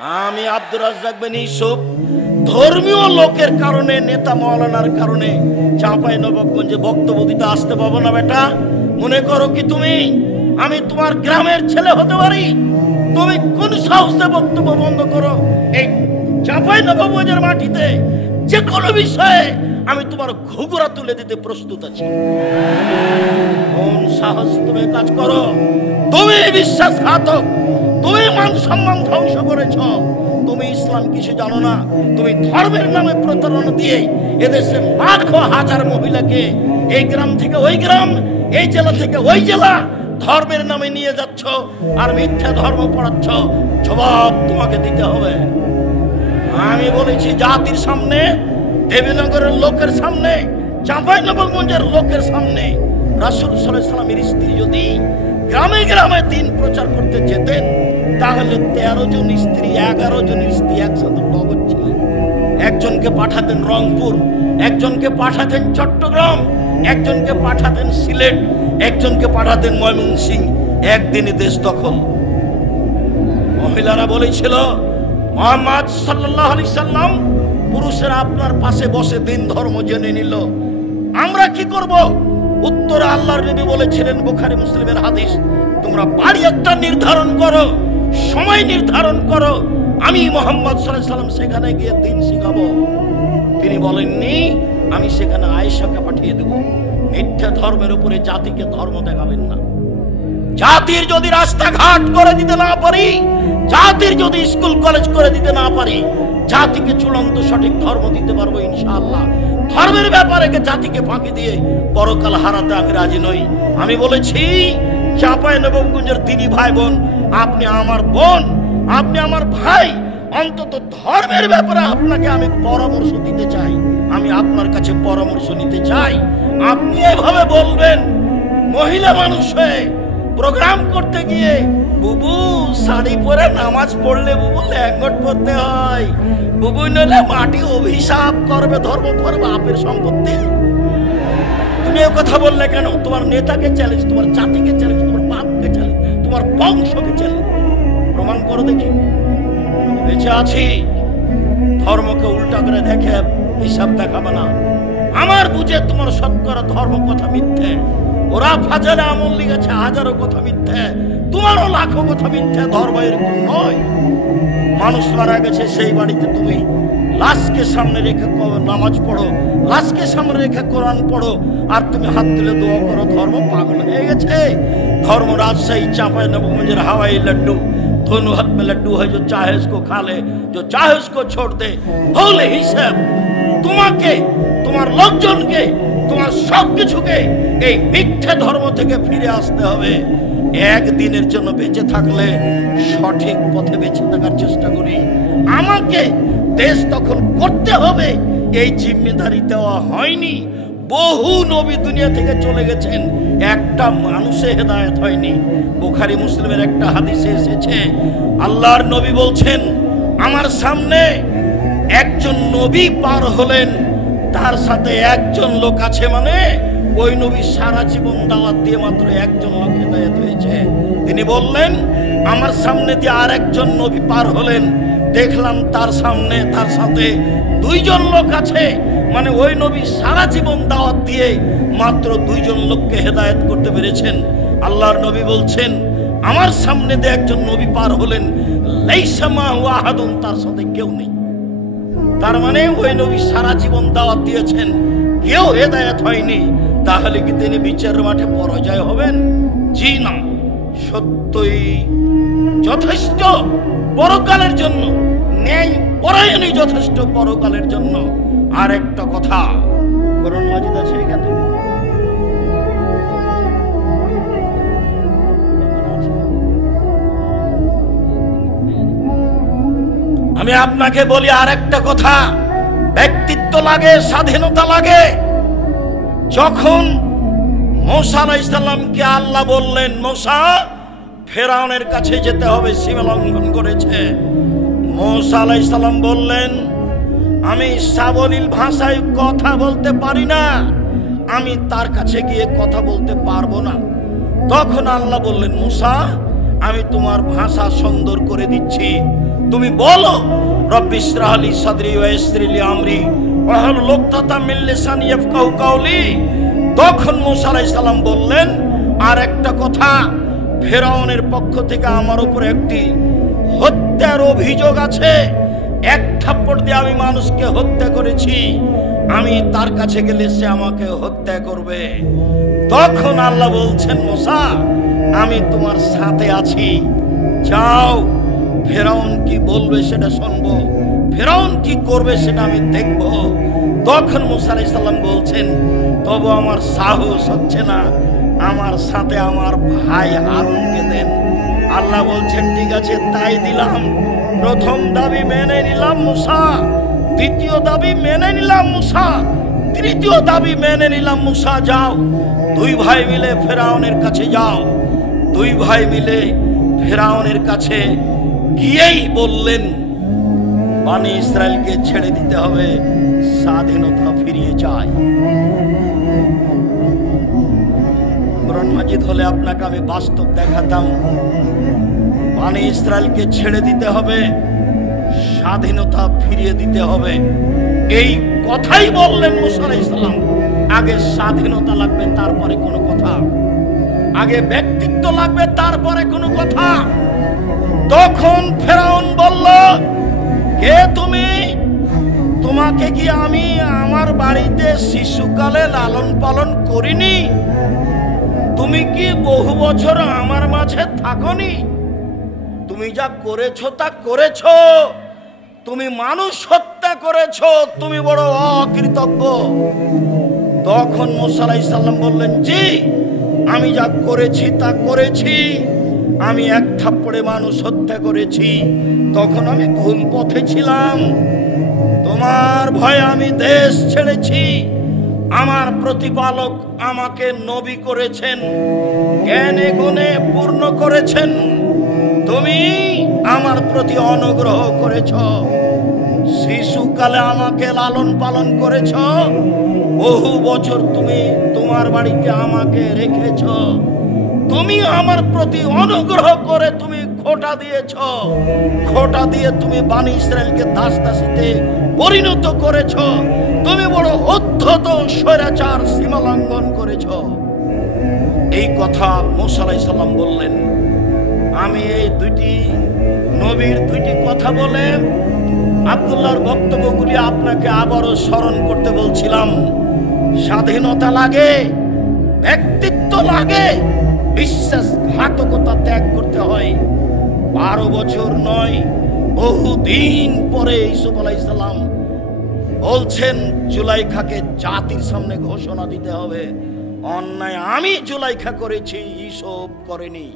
আমি আব্দুর রাজ্জাক বিন ইউসুফ ধর্মীয় লোকের কারণে, নেতা মাওলানার কারণে চাঁপাইনবাবগঞ্জে বক্তব্য দিতে আসতে পাবো না। বেটা, মনে করো কি তুমি আমি তোমার গ্রামের ছেলে হতে পারি? তুমি কোন সাহসে বক্তব্য বন্ধ করো? এই চাঁপাইনবাবগঞ্জের মাটিতে যে কোনো বিষয়ে আমি তোমার ঘুঘুরা তুলে দিতে প্রস্তুত আছি। কোন সাহস তুমি কাজ করো? তুমি বিশ্বাসঘাতক, তুমি মান সম্মান ধ্বংস করেছ। তুমি ইসলাম কিছু জানো না। তুমি ধর্মের নামে প্রতারণা দিয়ে এদেশের লাখো হাজার মহিলাকে এই গ্রাম থেকে ওই গ্রাম, এই জেলা থেকে ওই জেলা ধর্মের নামে নিয়ে যাচ্ছ আর মিথ্যা ধর্ম পড়াচ্ছ। জবাব তোমাকে দিতে হবে। আমি বলেছি জাতির সামনে, দেবীনগরের লোকের সামনে, চাঁপাইনবাবগঞ্জের লোকের সামনে, রাসূল সাল্লাল্লাহু আলাইহি ওয়াসাল্লামের স্ত্রী যদি গ্রামে গ্রামে দিন প্রচার করতে যেতেন তাহলে 13 জন স্ত্রী, 11 জন স্ত্রী একসাথে নগদ ছিলেন। একজনকে পাঠাতেন রংপুর, একজনকে পাঠাতেন চট্টগ্রাম, একজনকে পাঠাতেন সিলেট, একজনকে পাঠাতেন ময়মনসিংহ। একদিনই দেশ দখল। মহিলারা বলেছিল মুহাম্মদ সাল্লাল্লাহু আলাইহি সাল্লাম পুরুষেরা আপনার পাশে বসে দিন ধর্ম জেনে নিল, আমরা কি করব? উত্তরে আল্লাহর নবী বলেছিলেন, বুখারী মুসলিমের হাদিস, তোমরা বাড়ি একটা নির্ধারণ করো, সময় নির্ধারণ করো, আমি মুহাম্মদ সাল্লাল্লাহু আলাইহি সাল্লাম সেখানে গিয়ে দিন শিখাবো। তিনি বলেননি আমি সেখানে আয়েশাকে পাঠিয়ে দেব। মিথ্যা ধর্মের উপরে জাতিকে ধর্ম দেখাবেন না। জাতির যদি রাস্তাঘাট করে দিতে না পারি, জাতির যদি স্কুল কলেজ করে দিতে না পারি, জাতিকে চূড়ান্ত সঠিক ধর্ম দিতে পারবো ইনশাআল্লাহ। ধর্মের ব্যাপারে জাতিকে ফাঁকি দিয়ে পরকাল হারাতে আমি রাজি নই। আমি বলেছি চাঁপাইনবাবগঞ্জের দিনী ভাই বোন, আপনি আমার বোন, আপনি আমার ভাই, অন্তত ধর্মের ব্যাপারে আপনাকে আমি পরামর্শ দিতে চাই। আমি আপনার কাছে পরামর্শ নিতে চাই। আপনি এভাবে বলবেন মহিলা মানুষ হয়ে প্রোগ্রাম করতে গিয়ে, বুবু শাড়ি পরে নামাজ পড়লে বুবু ল্যাঙ্গট পরতে হয়, বুবু নইলে মাটি অভিশাপ করবে, ধর্ম পর বাপের সম্পত্তি। তুমি এ কথা বললে কেন? তোমার নেতাকে চ্যালেঞ্জ, তোমার জাতিকে চ্যালেঞ্জ, তোমার বাপকে চ্যালেঞ্জ, তোমার বংশকে চ্যালেঞ্জ। প্রমাণ করো দেখি। আমি বেঁচে আছি, ধর্মকে উল্টা করে দেখে হিসাব দেখাবে না। আমার বুঝে তোমার শতকরা ধর্ম কথা মিথ্যে। ওরা ফাজালে আমল লিখেছে হাজারো কথা মিথ্যে, তোমারও লাখো কথা মিথ্যে। ধর্ম এরকম নয়। মানুষ মারা গেছে, সেই বাড়িতে তুমি লাশকে সামনে রেখে নামাজ পড়ো, লাশকে সামনে রেখে কোরআন পড়ো, আর তুমি হাত তুলে দোয়া করো। ধর্ম পাগল হয়ে গেছে। धर्म राजशाही चांपाइनबाबगंज हवाई लड्डू दोनों हाथ में लड्डू है, जो चाहे उसको खा ले, जो चाहे उसको छोड़ दे। होल हिसाब তোমাকে তোমার লোকজনকে তোমার সবকিছুকে এই মিথ্যা ধর্ম থেকে ফিরে আসতে হবে। একদিনের জন্য বেঁচে থাকলে সঠিক পথে বেঁচে থাকার চেষ্টা করি। আমাকে দেশ দখল করতে হবে এই জিম্মেদারি দেওয়া হয়নি। বহু নবী দুনিয়া থেকে চলে গেছেন, একটা মানুষে হেদায়েত হয়নি। বুখারী মুসলিমের একটা হাদিসে এসেছে, আল্লাহর নবী বলছেন, আমার সামনে একজন নবী পার হলেন, তার সাথে একজন লোক আছে, মানে ওই নবী সারা জীবন দাওয়াত দিয়ে মাত্র একজন লোক হেদায়েত হয়েছে। তিনি বললেন, আমার সামনে দিয়ে আর একজন নবী পার হলেন, দেখলাম তার সামনে তার সাথে দুইজন লোক আছে, মানে ওই নবী সারা জীবন দাওয়াত দিয়ে মাত্র দুইজন লোককে হেদায়েত করতে পেরেছেন। আল্লাহর নবী বলছেন, আমার সামনে দিয়ে একজন নবী পার হলেন, লাইসা মাহু আহাদুন, তার সাথে কেউ নেই। তার মানে ওই নবী সারা জীবন দাওয়াত দিয়েছেন, কেউ হেদায়েত হয়নি। তাহলে কি তিনি বিচারের মাঠে পরাজয় হবেন? জি না, সত্যই যথেষ্ট পরকালের জন্য, ন্যায় পরায়ণই যথেষ্ট পরকালের জন্য। আর একটা কথা, কোরআন মাজিদ আছে এখানে, আমি আপনাকে বলি আর একটা কথা, ব্যক্তিত্ব লাগে, স্বাধীনতা লাগে। যখন মূসা আলাইহিস সালামকে আল্লাহ বললেন, মূসা ফেরাউনের কাছে যেতে হবে, সীমা লঙ্ঘন করেছে। মূসা আলাইহিস সালাম বললেন, আমি সাবলীল ভাষায় কথা বলতে পারি না, আমি তার কাছে গিয়ে কথা বলতে পারবো না। তখন আল্লাহ বললেন, মূসা আমি তোমার ভাষা সুন্দর করে দিচ্ছি, তুমি বলো রব্বি ইশরাহ লি সাদরি ওয়া ইয়াসসির লি আমরি ওয়াহলুল উকদাতাম মিন লিসানি ইয়াফকাহু কাওলি। তখন মূসা আলাইহিস সালাম বললেন, আর একটা কথা, ফেরাউনের পক্ষ থেকে আমার উপর একটি হত্যার অভিযোগ আছে। এক থাপ্পড় দিয়ে আমি মানুষকে হত্যা করেছি, আমি তার কাছে গেলে সে আমাকে হত্যা করবে। তখন আল্লাহ বলছেন, মূসা আমি তোমার সাথে আছি, যাও, ফেরাউন কি বলবে সেটা শুনবো, ফেরাউন কি করবে সেটা আমি দেখব। তখন মূসা আলাইহিস সালাম বলছেন, তবু আমার সাহস হচ্ছে না, আমার সাথে আমার ভাই হারুনকে দেন। আল্লাহ বলছেন, ঠিক আছে তাই দিলাম। প্রথম দাবি মেনে নিলাম মূসা, দ্বিতীয় দাবি মেনে নিলাম মূসা, তৃতীয় দাবি মেনে নিলাম মূসা, যাও, দুই ভাই মিলে ফেরাউনের কাছে যাও। দুই ভাই মিলে ফেরাউনের কাছে গিয়েই বললেন, বনি ইসরাইলকে ছেড়ে দিতে হবে, স্বাধীনতা ফিরিয়ে চাই। কোরআন মাজিদ হলে আপনাকে আমি বাস্তব দেখাতাম। বনি ইসরাইলকে ছেড়ে দিতে হবে, স্বাধীনতা ফিরিয়ে দিতে হবে, এই কথাই বললেন মূসা আলাইহিস সালাম। আগে স্বাধীনতা লাগবে, তারপরে কোনো কথা, আগে ব্যক্তিত্ব লাগবে, তারপরে কোনো কথা। তখন ফেরাউন বলল, কে তুমি? তোমাকে কি আমি আমার বাড়িতে শিশুকালে লালন পালন করিনি? তুমি কি বহু বছর আমার মাঝে থাকনি? তুমি যা করেছো তা করেছো, তুমি মানুষ হত্যা করেছো, তুমি বড় অকৃতজ্ঞ। তখন মূসা আলাইহিস সালাম বললেন, জি, আমি যা করেছি তা করেছি, আমি এক থাপ্পড়ে মানুষ হত্যা করেছি, তখন আমি ভুল পথে ছিলাম, তোমার ভয়ে আমি দেশ ছেড়েছি। আমার প্রতিপালক আমাকে নবী করেছেন, জ্ঞানে গুণে পূর্ণ করেছেন, তুমি আমার প্রতি অনুগ্রহ করেছ, শিশুকালে আমাকে লালন পালন করেছ, বহু বছর তুমি তোমার বাড়িতে আমাকে রেখেছ, তুমি আমার প্রতি অনুগ্রহ করে তুমি খোঁটা দিয়েছ, খোঁটা দিয়ে তুমি বনি ইসরাইলকে দাস দাসীতে পরিণত করেছ, তুমি বড় উদ্ধত স্বৈরাচার সীমা লঙ্ঘন করেছ। এই কথা মূসা আলাইহিস সালাম বললেন। আমি এই দুইটি নবীর দুইটি কথা বলে আব্দুল্লাহর বক্তব্যগুলি আপনাকে আবারও স্মরণ করতে বলছিলাম। স্বাধীনতা লাগে, ব্যক্তিত্ব লাগে, বিশ্বাসঘাতকতা ত্যাগ করতে হয়। 12 বছর নয়, বহুদিন পরে ইউসুফ আলাইহিস সালাম বলছেন, জুলাইখাকে জাতির সামনে ঘোষণা দিতে হবে, অন্যায় আমি জুলাইখা করেছি, ইউসুফ করেনি।